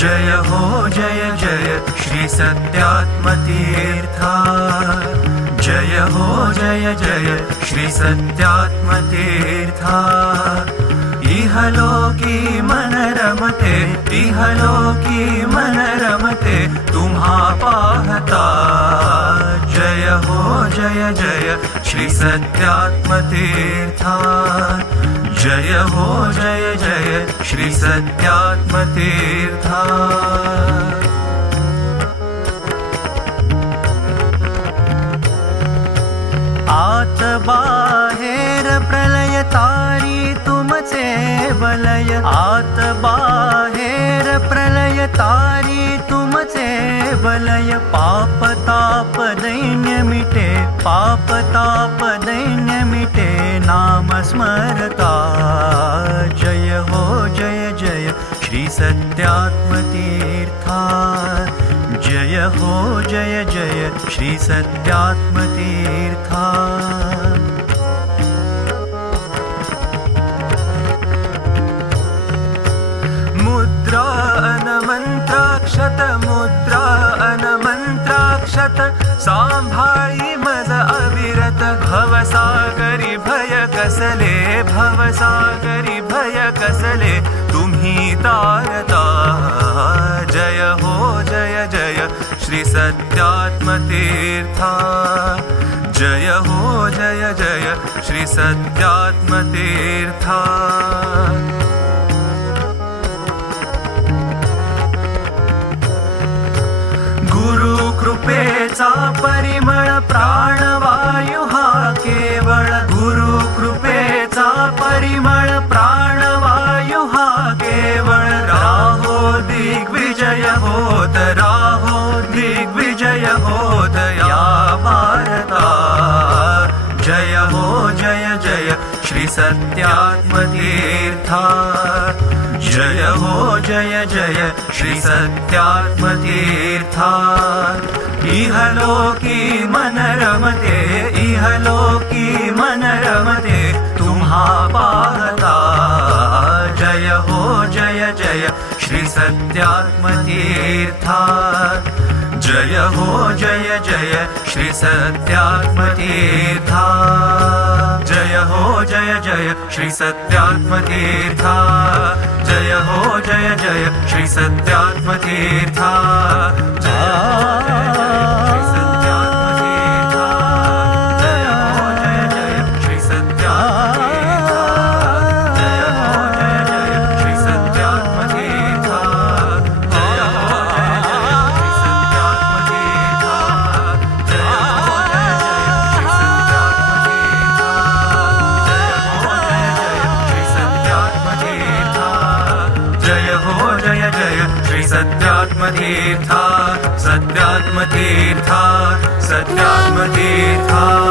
जय हो जय जय श्री सत्यात्मतीर्था। जय हो जय जय श्री सत्यात्मतीर्था। इहलोकी मन रमते, इहलोकी मन रमते तुम्हा पाहता। जय हो जय जय श्री सत्यात्मतीर्था। जय हो जय जय श्री सत्यात्मतीर्था। आत बाहेर प्रलय तारी तुमचे वलय। आत बाहेर प्रलय तारी तुमचे वलय। पाप ताप दैन्य मिटे, पाप ताप दैन्य मिटे नाम स्मरता। जय हो जय जय श्री सत्यात्मतीर्था। जय हो जय जय श्री सत्यात्मतीर्था। मुद्रा अनमंत्राक्षत, मुद्रा अनमंत्राक्षत सांभाळी मज अविरत। भवसागरी भय कसले, भवसागरी भय कसले तुम्ही तारता। जय हो जय जय श्री सत्यात्मतीर्था। जय हो जय जय श्री सत्यात्मतीर्था। गुरु कृपेचा परिमळ प्राणवायु हा केवळ। गुरु कृपेचा परिमळ प्राणवायु हा केवळ। राहो दिग्विजय होत, राहो दिग्विजय होत या भारता। जय हो जय जय श्री सत्यात्मतीर्था। जय हो जय जय श्री सत्यात्मतीर्था। इहलोकी मन रमते, इहलोकी मन रमते तुम्हा पाहता। जय हो जय जय श्री सत्यात्मतीर्था। जय हो जय जय श्री सत्यात्मतीर्था। जय हो जय जय श्री सत्यात्मतीर्था। जय हो जय जय श्री सत्यात्मतीर्था। जय हो जय जय श्री सत्यात्मतीर्था। जय हो जय जय श्री सत्यात्मतीर्था। जय हो जय जय श्री सत्यात्मतीर्था। जय हो जय जय श्री सत्यात्मतीर्था। जय हो जय जय श्री सत्यात्मतीर्था। जय हो जय जय श्री सत्यात्मतीर्था। सत्यात्मतीर्था, सत्यात्मतीर्था।